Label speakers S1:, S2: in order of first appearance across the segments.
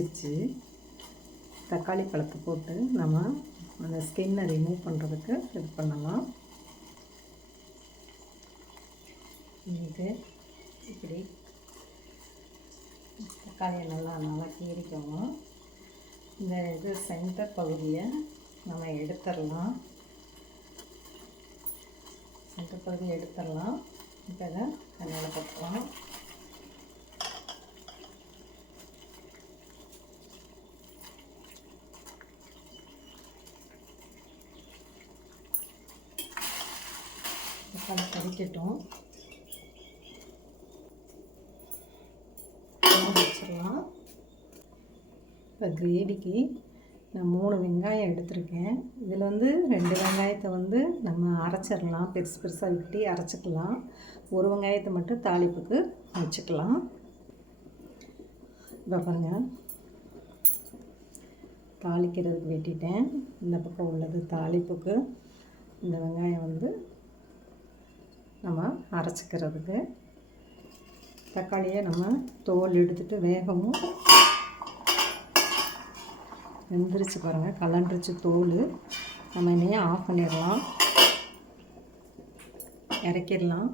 S1: இப்போ தக்காளி பழத்தை போட்டு நம்ம அந்த ஸ்கின்னை ரிமூவ் பண்ணுறதுக்கு இது பண்ணலாம். இது இப்படி தக்காளியை நல்லா நல்லா கீறிக்கணும் இந்த இது சென்டர் பகுதியை நம்ம எடுத்துடலாம். சென்டர் பகுதியை எடுத்துடலாம். இப்போ இதை தண்ணியில் போட்டுக்கலாம். தக்காளி வச்சிடலாம் இப்போ கிரேவிக்கு நான் மூணு வெங்காயம் எடுத்திருக்கேன். இதில் வந்து ரெண்டு வெங்காயத்தை வந்து நம்ம அரைச்சிடலாம். பெருசு பெருசாக வெட்டி அரைச்சிக்கலாம். ஒரு வெங்காயத்தை மட்டும் தாளிப்புக்கு வச்சுக்கலாம். இப்போ பாருங்கள் தாளிக்கிறதுக்கு வெட்டிட்டேன். இந்த பக்கம் உள்ளது தாளிப்புக்கு இந்த வெங்காயம் வந்து நம்ம அரைச்சிக்கிறதுக்கு தக்காளியை நம்ம தோல் எடுத்துட்டு வேகமும் வெந்துருச்சு பாருங்கள் கலண்டுருச்சு தோல். நம்ம எண்ணெயை ஆஃப் பண்ணிடலாம். இறக்கிடலாம்.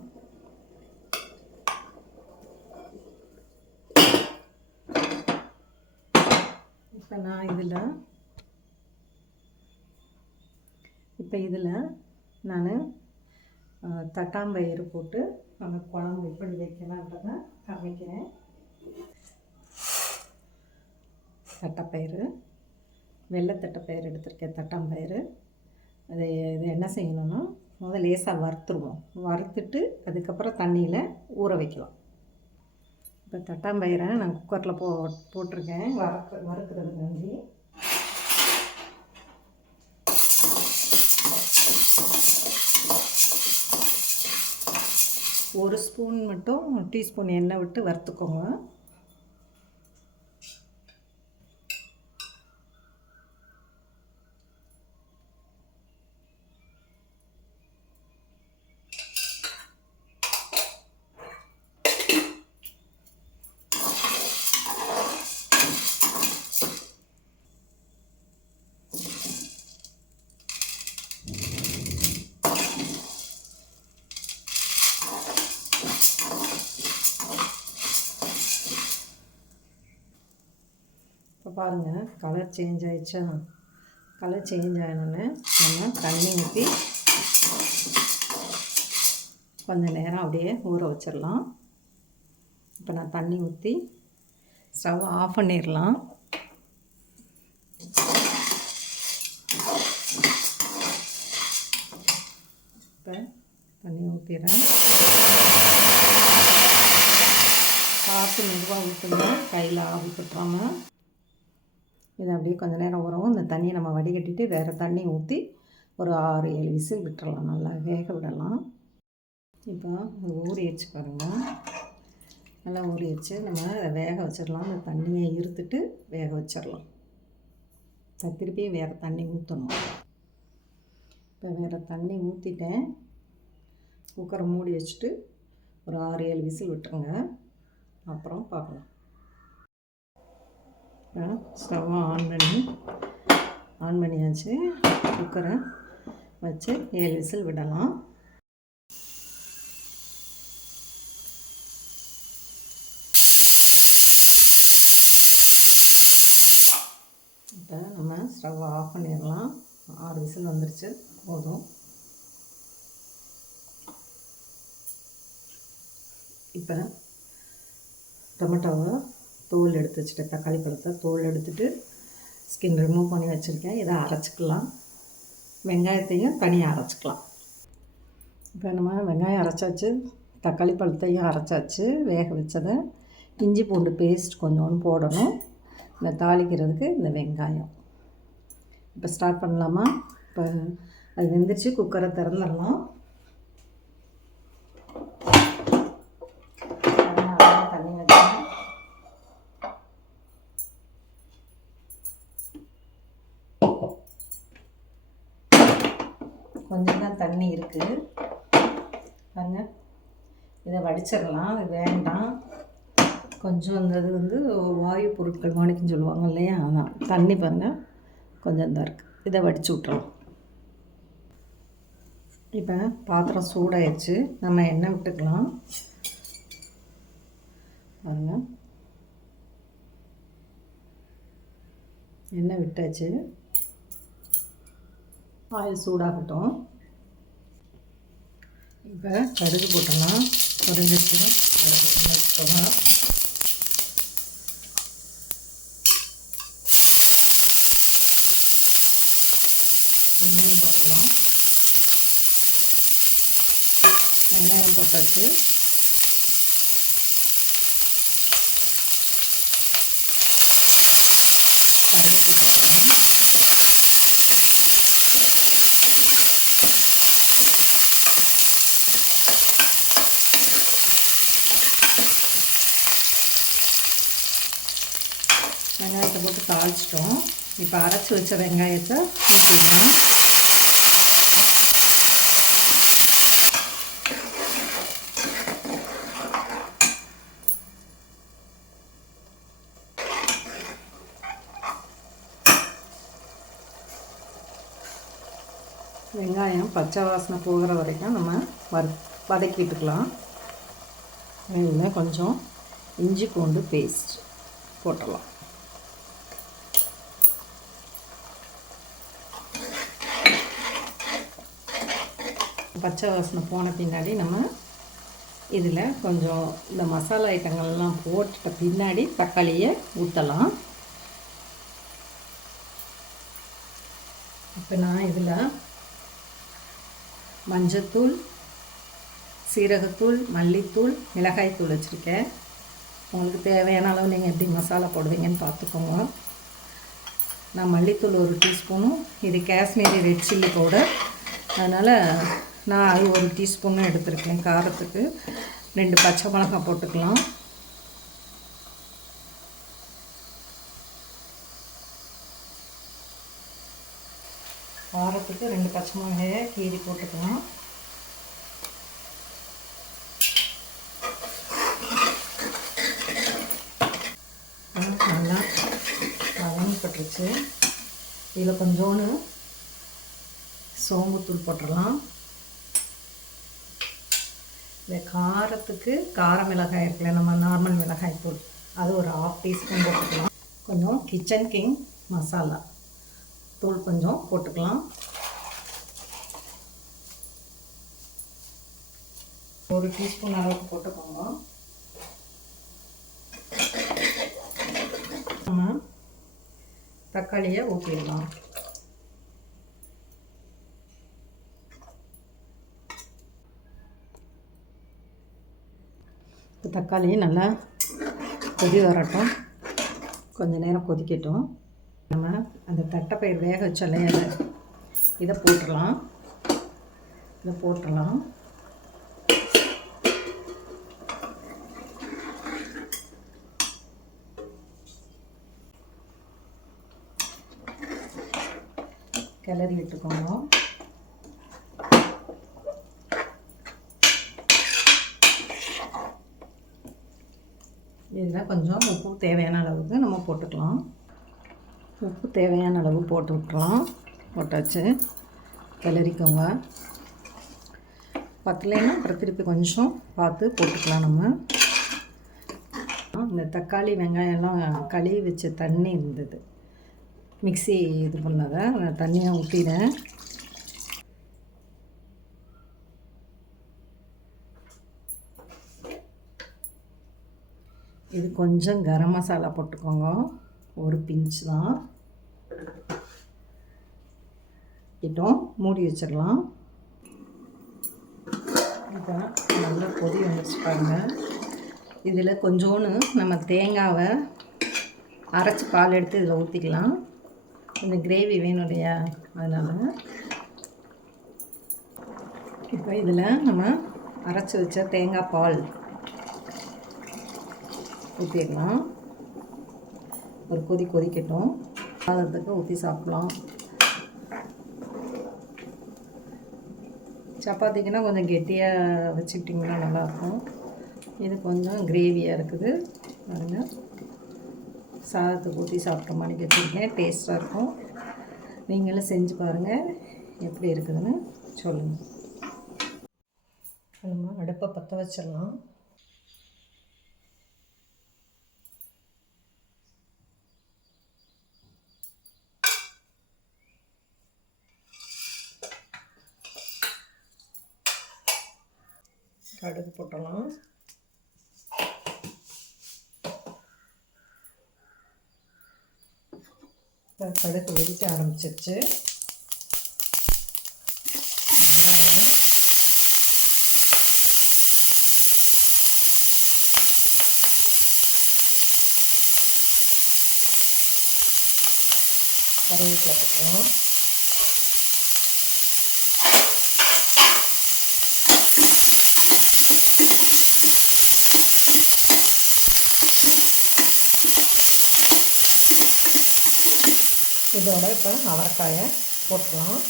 S1: இப்போ நான் இதில் இப்போ இதில் நான் தட்டாம்பயிறு போட்டு அந்த குழம்பு எப்படி வைக்கலான்றதை காமிக்கிறேன் தட்டைப்பயிறு வெள்ளை தட்டைப்பயிறு எடுத்திருக்கேன் தட்டாம்பயிறு அதை இது என்ன செய்யணும்னா முதல் லேசாக வறுத்துருவோம். வறுத்துட்டு அதுக்கப்புறம் தண்ணியில் ஊற வைக்கலாம். இப்போ தட்டாம்பயிரை நான் குக்கரில் போ போட்டிருக்கேன். வறுக்க வறுக்கிறது நன்றி. ஒரு ஸ்பூன் மட்டும் டீஸ்பூன் எண்ணெய் விட்டு வறுத்துக்கோங்க இப்போ பாருங்கள் கலர் சேஞ்ச் ஆயிடுச்சா? கலர் சேஞ்ச் ஆனோடனே நம்ம தண்ணி ஊற்றி கொஞ்சம் நேரம் அப்படியே ஊற வச்சிடலாம். இப்போ நான் தண்ணி ஊற்றி ஸ்டவ் ஆஃப் பண்ணிடலாம். இப்போ தண்ணி ஊற்றிடுறேன் பார்த்து மெதுவாக ஊற்றுங்க கையில் ஆவி விட்டுறாமல் இதை அப்படியே கொஞ்சம் நேரம் ஊறவும் இந்த தண்ணியை நம்ம வடிகட்டிட்டு வேறு தண்ணி ஊற்றி ஒரு ஆறு ஏழு விசில் விட்டுறலாம். நல்லா வேக விடலாம். இப்போ அது ஊறிடுச்சு பாருங்கள் நல்லா ஊறிடுச்சு. நம்ம அதை வேக வச்சிடலாம். அந்த தண்ணியை இருத்துட்டு வேக வச்சிடலாம். திருப்பியும் வேறு தண்ணி ஊற்றணும் இப்போ வேறு தண்ணி ஊற்றிட்டேன் குக்கரை மூடி வச்சுட்டு ஒரு ஆறு ஏழு விசில் விட்டுருங்க. அப்புறம் பார்க்கலாம். ஸ்டவ்வை ஆன் பண்ணி ஆன் பண்ணியாச்சு. குக்கரை வச்சு ஏழு விசில் விடலாம். இப்போ நம்ம ஸ்டவ்வை ஆஃப் பண்ணிடலாம். ஆறு விசில் வந்துருச்சு. போதும். இப்போ டொமேட்டோவை தோல் எடுத்து வச்சுட்டேன். தக்காளி பழத்தை தோல் எடுத்துட்டு ஸ்கின் ரிமூவ் பண்ணி வச்சுருக்கேன். இதை அரைச்சிக்கலாம். வெங்காயத்தையும் தனியாக அரைச்சிக்கலாம். இப்போ நம்ம வெங்காயம் அரைச்சாச்சு தக்காளி பழத்தையும் அரைச்சாச்சு வேக வச்சதை இஞ்சி பூண்டு பேஸ்ட் கொஞ்சோன்னு போடணும். இந்த தாளிக்கிறதுக்கு இந்த வெங்காயம். இப்போ ஸ்டார்ட் பண்ணலாமா? இப்போ அது வெந்துருச்சு குக்கரை திறந்துடலாம். தண்ணி இருக்குது பாருங்க. இதை வடிச்சிடலாம். அது வேண்டாம். கொஞ்சம் அந்த இது வந்து வாயு பொருட்கள் மாணிக்கம் சொல்லுவாங்க இல்லையா? அதான். தண்ணி பாருங்கள் கொஞ்சம் தான் இருக்குது இதை வடித்து விட்றலாம் இப்போ பாத்திரம் சூடாயிடுச்சு நம்ம எண்ணெய் விட்டுக்கலாம். பாருங்கள் எண்ணெய் விட்டாச்சு. ஆயில் சூடாகட்டும். இப்போ கடுகு போட்டலாம் ஒரு கடுகு வச்சுக்கோங்க வெங்காயம் போட்டலாம் வெங்காயம் போட்டாச்சு. கருவேப்பிலை போட்டுக்கலாம் வெங்காயத்தை போட்டு தாளிச்சிட்டோம். இப்போ அரைச்சி வச்ச வெங்காயத்தை ஊற்றிடலாம். வெங்காயம் பச்சை வாசனை போகிற வரைக்கும் நம்ம வறு வதக்கிட்டுக்கலாம் இதில் கொஞ்சம் இஞ்சி பூண்டு பேஸ்ட் போட்டுடலாம். பச்சை வாசனை போன பின்னாடி நம்ம இதில் கொஞ்சம் இந்த மசாலா ஐட்டங்கள்லாம் போட்டுட்ட பின்னாடி தக்காளியை ஊற்றலாம். இப்போ நான் இதில் மஞ்சத்தூள் சீரகத்தூள் மல்லித்தூள் மிளகாய்த்தூள் வச்சுருக்கேன். உங்களுக்கு தேவையான அளவு நீங்கள் எப்படி மசாலா போடுவீங்கன்னு பார்த்துக்கோங்க. நான் மல்லித்தூள் ஒரு டீஸ்பூனும் இது காஷ்மீரி ரெட் சில்லி பவுடர். அதனால் நான் அது ஒரு டீஸ்பூனும் எடுத்துருக்கேன் காரத்துக்கு. ரெண்டு பச்சை மிளகாய் போட்டுக்கலாம். காரத்துக்கு ரெண்டு பச்சை மிளகாயை கீறி போட்டுக்கலாம். நல்லா வதங்கப்பட்டுருச்சு இதில் கொஞ்சோண்டு சோம்புத்தூள் போட்டுடலாம். இந்த காரத்துக்கு கார மிளகாய் இருக்குல்ல நம்ம நார்மல் மிளகாய் தூள். அது ஒரு ஹாஃப் டீஸ்பூன் போட்டுக்கலாம். கொஞ்சம் கிச்சன் கிங் மசாலா தூள் கொஞ்சம் போட்டுக்கலாம். ஒரு டீஸ்பூன் அளவுக்கு போட்டுக்கோங்க. நம்ம தக்காளியை ஊற்றிடலாம் இப்போ தக்காளியும் நல்லா கொதி வரட்டும். கொஞ்சம் நேரம் கொதிக்கட்டும். நம்ம அந்த தட்டைப்பயிர் வேக வச்சல இதை போட்டுடலாம். இதை போட்டுடலாம். இதில் கொஞ்சம் உப்பு தேவையான அளவுக்கு நம்ம போட்டுக்கலாம். உப்பு தேவையான அளவு போட்டு விட்டுறலாம் போட்டாச்சு. கிளறிக்கோங்க. பத்தலைன்னா அப்புறம் திருப்பி கொஞ்சம் பார்த்து போட்டுக்கலாம் நம்ம. இந்த தக்காளி வெங்காயம்லாம் கழுவி வச்ச தண்ணி இருந்தது. மிக்ஸி இது பண்ணதை அந்த தண்ணியை ஊற்றிட்டேன் இது கொஞ்சம் கரம் மசாலா போட்டுக்கோங்க. ஒரு பிஞ்ச் தான். இட்டும் மூடி வச்சிடலாம். இப்போ நல்லா கொதி வந்துச்சு பாருங்கள் இதில் கொஞ்சோன்னு நம்ம தேங்காவை அரைச்சி பால் எடுத்து இதில் ஊற்றிக்கலாம் இந்த கிரேவி வேணும் இல்லையா? அதனால். இப்போ இதில் நம்ம அரைச்சி வச்ச தேங்காய் பால் ஊற்றிடலாம் ஒரு கொதி கொதிக்கட்டும். சாதத்துக்கு ஊற்றி சாப்பிட்லாம். சப்பாத்திக்குன்னா கொஞ்சம் கெட்டியாக வச்சுக்கிட்டிங்கன்னா நல்லாயிருக்கும். இது கொஞ்சம் கிரேவியாக இருக்குது. பாருங்க. சாதத்தை ஊற்றி சாப்பிட்ற மாதிரி வச்சுருக்கேன். டேஸ்ட்டாக இருக்கும். நீங்களும் செஞ்சு பாருங்கள் எப்படி இருக்குதுன்னு சொல்லுங்கள் நம்ம அடுப்பை பற்ற வச்சிடலாம். கடுகு போட்டலாம் கடுகு வெடிக்க ஆரம்பிச்சிருச்சு. கருவேப்பிலை போட்டுருவோம் இதோட இப்போ அவரைக்காயை போட்டுக்கலாம்.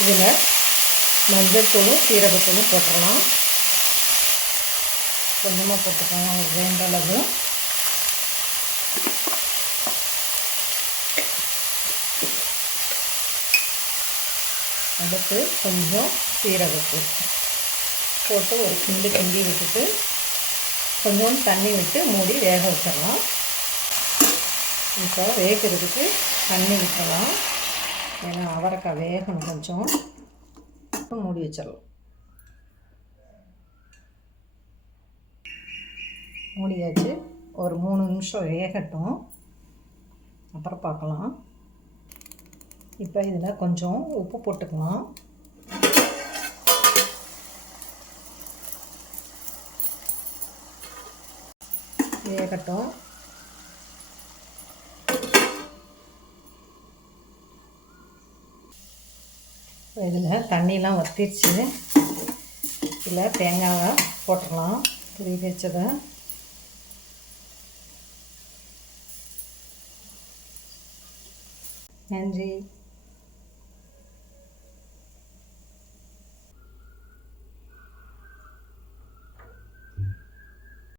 S1: இதில் மஞ்சள் தூளும் சீரகத்தூளும் போட்டுடலாம் கொஞ்சமாக போட்டுக்கலாம் வேண்ட அளவு அடுத்து கொஞ்சம் சீரகத்தூள் போட்டு ஒரு கிண்டு கிண்டி விட்டுட்டு கொஞ்சம் தண்ணி விட்டு மூடி வேக வச்சிடலாம். இப்போ வேகிறதுக்கு தண்ணி விட்டுடலாம் ஏன்னா அவரைக்காய் வேகணும் கொஞ்சம். மூடி வச்சிடலாம். மூடியாச்சு. ஒரு மூணு நிமிஷம் வேகட்டும். அப்புறம் பார்க்கலாம். இப்போ இதில் கொஞ்சம் உப்பு போட்டுக்கலாம். வேகட்டும். இதில் தண்ணியெலாம் வத்திருச்சு இதில் தேங்காவை போட்டுடலாம் திருவி வச்சதை. நன்றி.